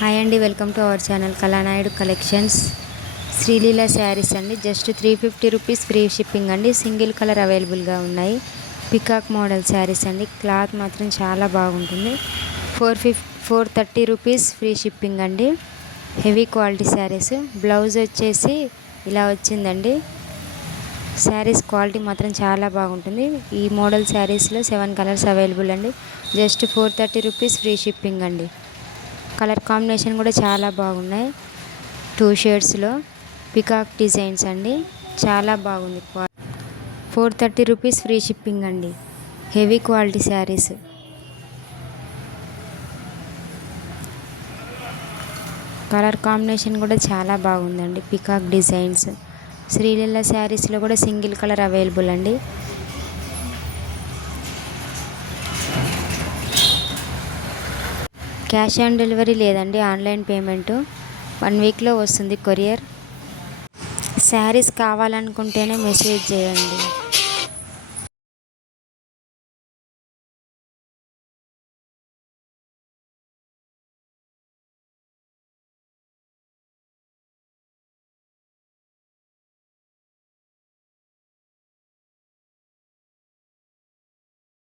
Hi అండి, welcome to our channel Kalanaidu collections. Sreeleela saris అండి. Just 350 rupees free shipping అండి. Single colour అవైలబుల్గా ఉన్నాయి. పికాక్ మోడల్ శారీస్ అండి. క్లాత్ మాత్రం చాలా బాగుంటుంది. 430 రూపీస్ ఫ్రీ షిప్పింగ్ అండి. Heavy quality saris. బ్లౌజ్ వచ్చేసి ఇలా వచ్చిందండి. శారీస్ క్వాలిటీ మాత్రం చాలా బాగుంటుంది. ఈ మోడల్ శారీస్లో 7 కలర్స్ అవైలబుల్ అండి. జస్ట్ 430 రూపీస్ ఫ్రీ షిప్పింగ్ అండి. కలర్ కాంబినేషన్ కూడా చాలా బాగున్నాయి. 2 షేడ్స్లో పికాక్ డిజైన్స్ అండి. చాలా బాగుంది. 430 రూపీస్ ఫ్రీ షిప్పింగ్ అండి. Heavy quality saris. Colour combination కూడా చాలా బాగుందండి. Peacock designs. శ్రీలీల శారీస్లో కూడా సింగిల్ కలర్ అవైలబుల్ అండి. క్యాష్ ఆన్ డెలివరీ లేదండి, ఆన్లైన్ పేమెంటు. 1 వీక్లో వస్తుంది కొరియర్. శారీస్ కావాలనుకుంటేనే మెసేజ్ చేయండి.